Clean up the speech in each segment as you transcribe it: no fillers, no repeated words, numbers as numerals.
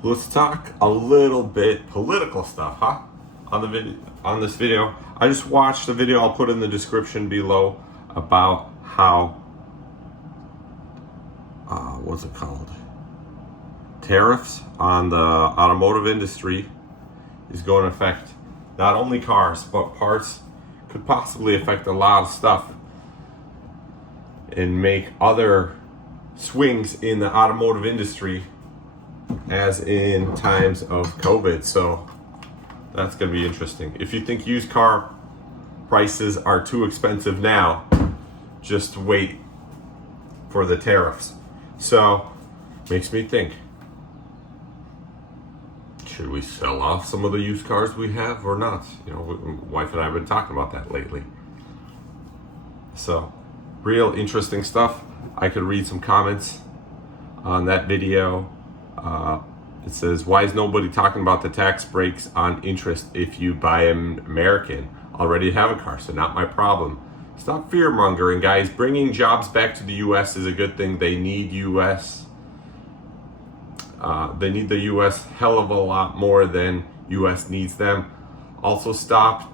Let's talk a little bit political stuff, huh? On this video. I just watched a video I'll put in the description below about how what's it called? Tariffs on the automotive industry is going to affect not only cars, but parts, could possibly affect a lot of stuff and make other swings in the automotive industry as in times of COVID. So that's going to be interesting. If you think used car prices are too expensive now, just wait for the tariffs. So makes me think, should we sell off some of the used cars we have or not? You know, wife and I have been talking about that lately. So real interesting stuff. I could read some comments on that video. It says, why is nobody talking about the tax breaks on interest if you buy an American? Already have a car, so not my problem. Stop fear mongering, guys. Bringing jobs back to the U.S. is a good thing. They need U.S. They need the U.S. hell of a lot more than U.S. needs them. Also, stop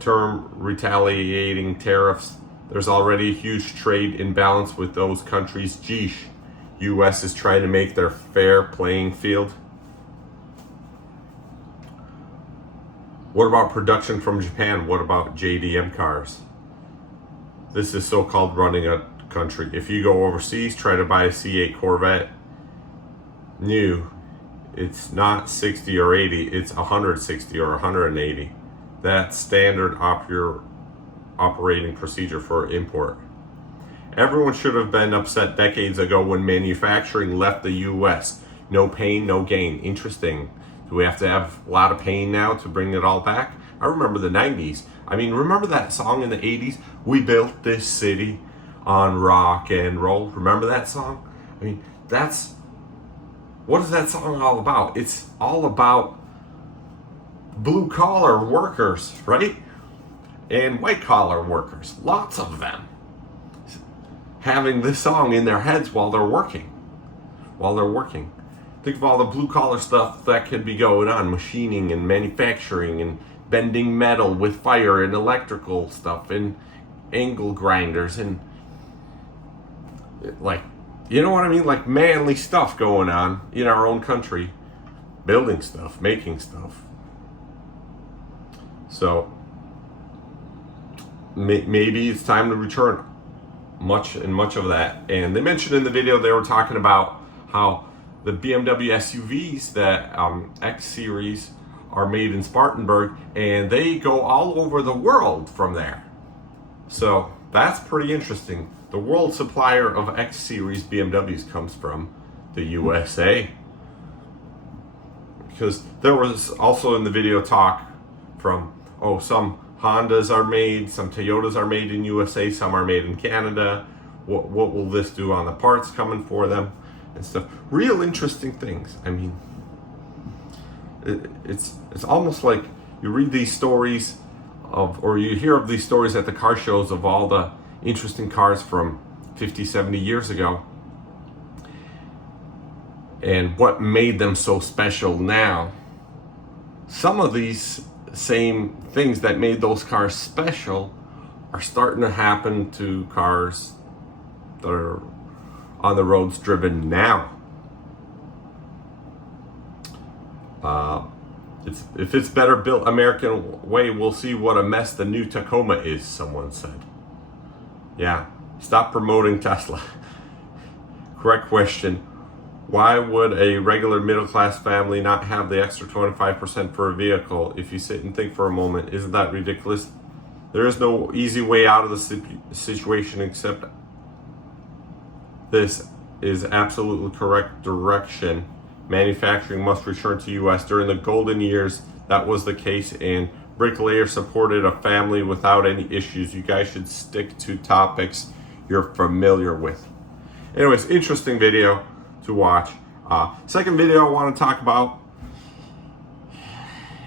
term retaliating tariffs. There's already a huge trade imbalance with those countries. Geesh. U.S. is trying to make their fair playing field. What about production from Japan? What about JDM cars? This is so-called running a country. If you go overseas, try to buy a C8 Corvette new, it's not 60 or 80, it's 160 or 180. That's standard operating procedure for import. Everyone should have been upset decades ago when manufacturing left the U.S. No pain, no gain. Interesting. Do we have to have a lot of pain now to bring it all back? I remember the 90s. I mean, remember that song in the 80s? We built this city on rock and roll. Remember that song? I mean, what is that song all about? It's all about blue collar workers, right? And white collar workers. Lots of them having this song in their heads while they're working. Think of all the blue collar stuff that could be going on, machining and manufacturing and bending metal with fire and electrical stuff and angle grinders and like, you know what I mean? Like manly stuff going on in our own country, building stuff, making stuff. So maybe it's time to return much of that. And they mentioned in the video, they were talking about how the BMW SUVs, that X series, are made in Spartanburg and they go all over the world from there. So that's pretty interesting. The world supplier of X series BMWs comes from the USA. Because there was also in the video talk from, some Hondas are made, some Toyotas are made in USA, some are made in Canada. What will this do on the parts coming for them and stuff? Real interesting things. I mean, it's almost like you read these stories or you hear of these stories at the car shows of all the interesting cars from 50, 70 years ago and what made them so special now. Some of these same things that made those cars special are starting to happen to cars that are on the roads driven now. If it's better built American way, we'll see what a mess the new Tacoma is, someone said. Yeah, stop promoting Tesla. Correct question. Why would a regular middle-class family not have the extra 25% for a vehicle? If you sit and think for a moment, isn't that ridiculous? There is no easy way out of the situation except this is absolutely correct direction. Manufacturing must return to U.S. During the golden years, that was the case, and Bricklayer supported a family without any issues. You guys should stick to topics you're familiar with. Anyways, interesting video to watch. Second video I want to talk about.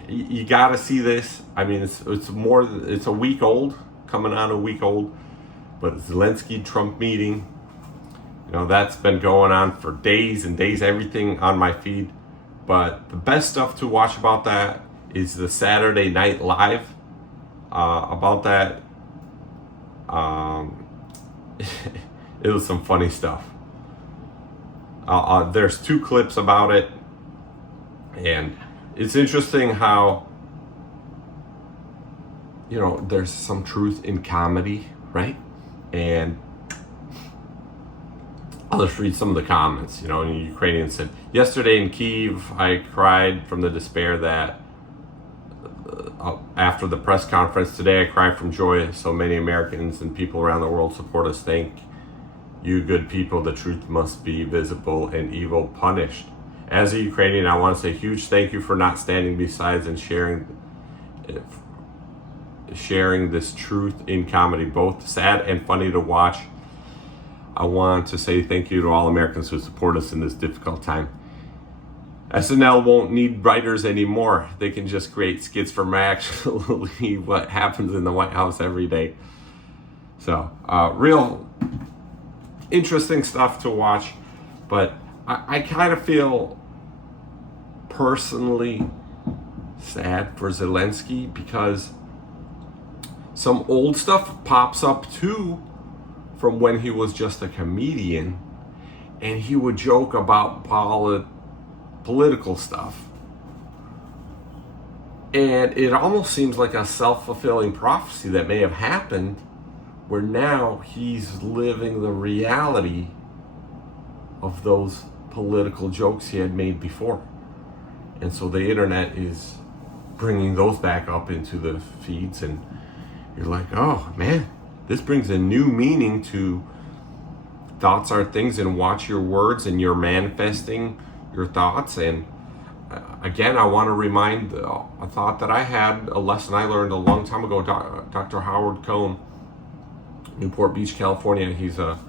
You got to see this. I mean, it's a week old, coming on a week old, but Zilenski Trump meeting, You know, that's been going on for days and days, everything on my feed. But the best stuff to watch about that is the Saturday Night Live about that. It was some funny stuff. There's 2 clips about it, and it's interesting how, you know, there's some truth in comedy, right? And I'll just read some of the comments. You know, and Ukrainian said, yesterday in Kyiv, I cried from the despair that after the press conference. Today I cry from joy. So many Americans and people around the world support us. Thank you, good people. The truth must be visible and evil punished. As a Ukrainian, I want to say a huge thank you for not standing beside and sharing this truth in comedy, both sad and funny to watch. I want to say thank you to all Americans who support us in this difficult time. SNL won't need writers anymore. They can just create skits from actually what happens in the White House every day. So, real interesting stuff to watch. But I kind of feel personally sad for Zilenski because some old stuff pops up too from when he was just a comedian, and he would joke about political stuff. And it almost seems like a self-fulfilling prophecy that may have happened, where now he's living the reality of those political jokes he had made before. And so the internet is bringing those back up into the feeds, and you're like, oh man, this brings a new meaning to thoughts are things, and watch your words, and you're manifesting your thoughts. And again, I want to remind a thought that I had, a lesson I learned a long time ago. Dr. Howard Cohn, Newport Beach, California. He's got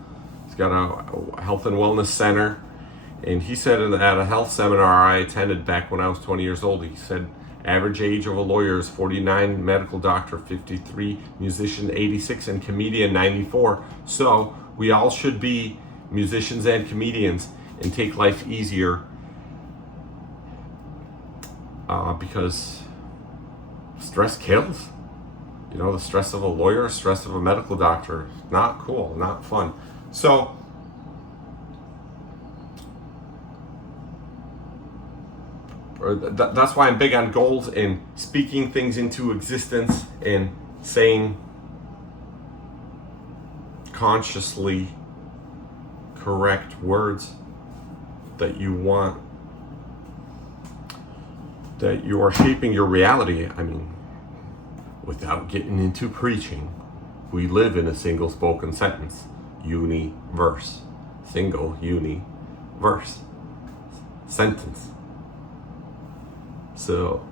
a health and wellness center, and he said at a health seminar I attended back when I was 20 years old, he said, average age of a lawyer is 49, medical doctor 53, musician 86, and comedian 94. So we all should be musicians and comedians and take life easier, because stress kills. You know, the stress of a lawyer, stress of a medical doctor, not cool, not fun. So that's why I'm big on goals and speaking things into existence and saying consciously correct words that you want, that you are shaping your reality. I mean, without getting into preaching, we live in a single spoken sentence, universe, single universe sentence. So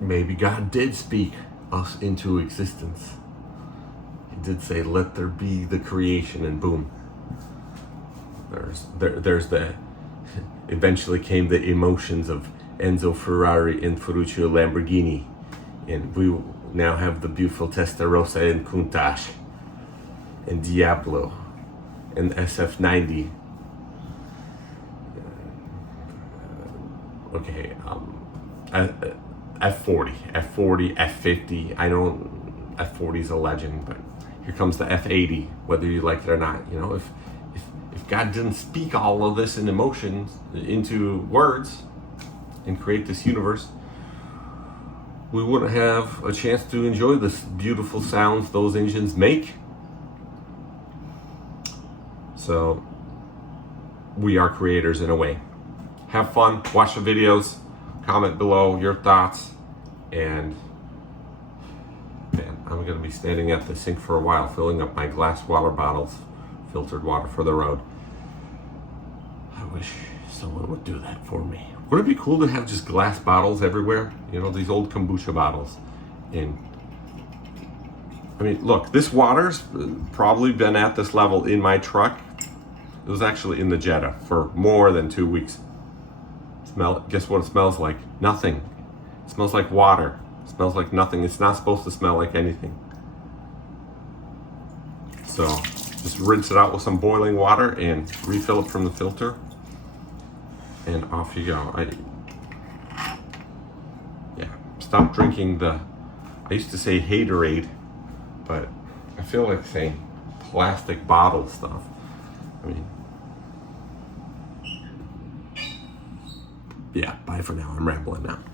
maybe God did speak us into existence. He did say, let there be the creation, and boom. There's the, eventually came the emotions of Enzo Ferrari and Ferruccio Lamborghini. And we now have the beautiful Testarossa and Countach and Diablo and SF90. Okay, F40, F50. I know F40 is a legend, but here comes the F80, whether you like it or not. You know, if God didn't speak all of this in emotions into words and create this universe, we wouldn't have a chance to enjoy this beautiful sounds those engines make. So we are creators in a way. Have fun, watch the videos, comment below your thoughts, and man, I'm gonna be standing at the sink for a while, filling up my glass water bottles, filtered water for the road. I wish someone would do that for me. Would it be cool to have just glass bottles everywhere? You know, these old kombucha bottles. And I mean, look, this water's probably been at this level in my truck. It was actually in the Jetta for more than 2 weeks. Guess what it smells like? Nothing. It smells like water. It smells like nothing. It's not supposed to smell like anything. So Just rinse it out with some boiling water and refill it from the filter. And off you go. Yeah, stop drinking I used to say Haterade, but I feel like saying plastic bottle stuff. I mean, yeah, bye for now. I'm rambling now.